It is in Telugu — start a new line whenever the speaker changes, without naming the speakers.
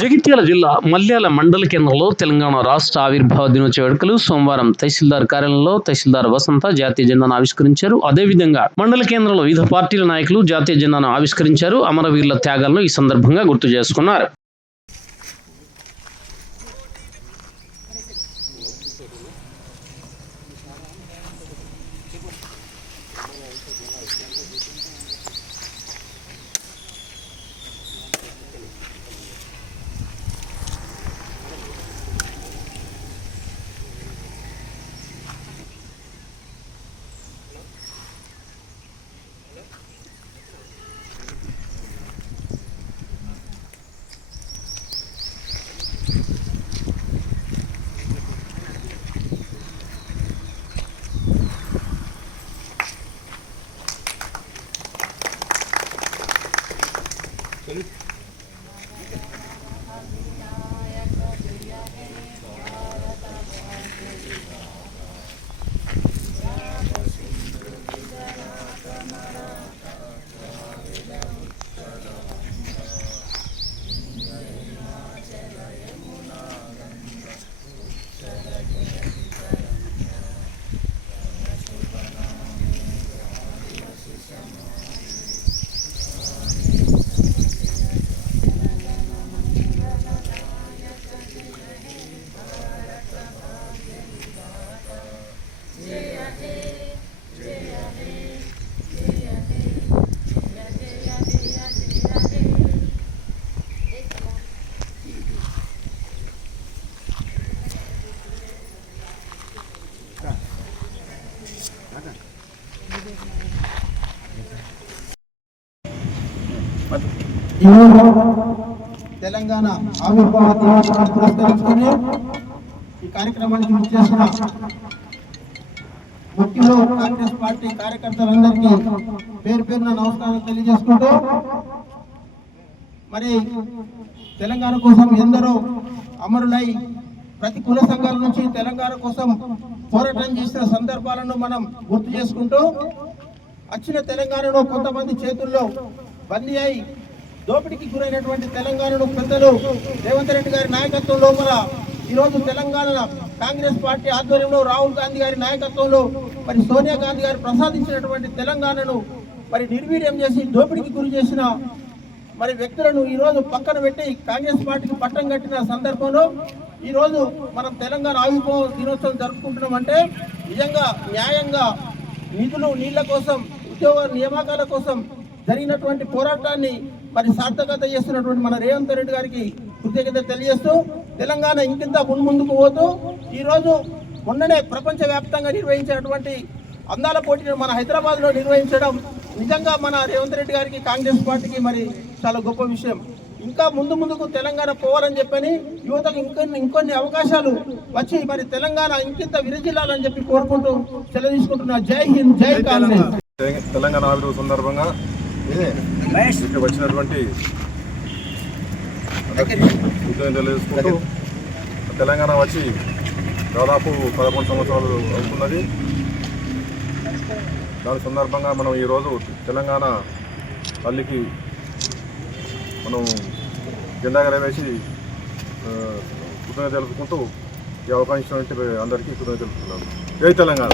జగిత్యాల జిల్లా మల్యాల మండల కేంద్రంలో తెలంగాణ రాష్ట్ర ఆవిర్భావ దినోత్సవ వేడుకలు సోమవారం తహసీల్దార్ కార్యాలయంలో తహసీల్దార్ వసంత జాతీయ జెండాను ఆవిష్కరించారు. అదేవిధంగా మండల కేంద్రంలో వివిధ పార్టీల నాయకులు జాతీయ జెండాను ఆవిష్కరించారు. అమరవీరుల త్యాగాలను ఈ సందర్భంగా గుర్తు చేసుకున్నారు.
ఈరోజు తెలంగాణ ఆవిర్భావ దినోత్సవాన్ని పురస్కరించుకుని ఈ కార్యక్రమానికి ముఖ్యంగా ముఖ్యంలో కాంగ్రెస్ పార్టీ కార్యకర్తలందరికీ పేరు పేరున నమస్కారం తెలియజేసుకుంటూ మరి తెలంగాణ కోసం ఎందరో అమరులై ప్రతి కుల సంఘాల నుంచి తెలంగాణ కోసం పోరాటం చేసిన సందర్భాలను మనం గుర్తు చేసుకుంటూ వచ్చిన తెలంగాణలో కొంతమంది చేతుల్లో బందీ అయి దోపిడీకి గురైనటువంటి తెలంగాణను పెద్దలు రేవంత్ రెడ్డి గారి నాయకత్వం లోపల ఈరోజు తెలంగాణ కాంగ్రెస్ పార్టీ ఆధ్వర్యంలో రాహుల్ గాంధీ గారి నాయకత్వంలో మరి సోనియా గాంధీ గారు ప్రసాదించినటువంటి తెలంగాణను మరి నిర్వీర్యం చేసి దోపిడీకి గురి చేసిన మరి వ్యక్తులను ఈరోజు పక్కన పెట్టి కాంగ్రెస్ పార్టీకి పట్టం కట్టిన సందర్భంలో ఈరోజు మనం తెలంగాణ ఆవిర్భావ దినోత్సవం జరుపుకుంటున్నాం అంటే నిజంగా న్యాయంగా నిధులు నీళ్ళ కోసం ఉద్యోగ నియామకాల కోసం జరిగినటువంటి పోరాటాన్ని మరి సార్థకత చేస్తున్నటువంటి మన రేవంత్ రెడ్డి గారికి కృతజ్ఞత తెలియజేస్తూ తెలంగాణ ఇంకింత మున్ముందుకు పోతూ ఈ రోజు మొన్ననే ప్రపంచ వ్యాప్తంగా నిర్వహించినటువంటి అందాల పోటీని మన హైదరాబాద్లో నిర్వహించడం నిజంగా మన రేవంత్ రెడ్డి గారికి కాంగ్రెస్ పార్టీకి మరి చాలా గొప్ప విషయం. ఇంకా ముందు ముందుకు తెలంగాణ పోవాలని చెప్పని యువతకు ఇంకొన్ని ఇంకొన్ని అవకాశాలు వచ్చి మరి తెలంగాణ ఇంకింత విరజిల్లాలని చెప్పి కోరుకుంటూ సెలవు తీసుకుంటున్నా. జై హింద్ జై కాంగ్రెస్.
తెలంగ- తెలంగాణ ఆవిర్భావ సందర్భంగా ఇక్కడ వచ్చినటువంటి అందరికీ తెలియజేసుకుంటూ తెలంగాణ వచ్చి దాదాపు పదకొండు సంవత్సరాలు అవుతున్నది. దాని సందర్భంగా మనం ఈరోజు తెలంగాణ తల్లికి మనం జెండా వేసి కృతజ్ఞత తెలుపుకుంటూ ఈ అవకాశం అందరికీ కృతజ్ఞత తెలుపుతున్నాను జై తెలంగాణ.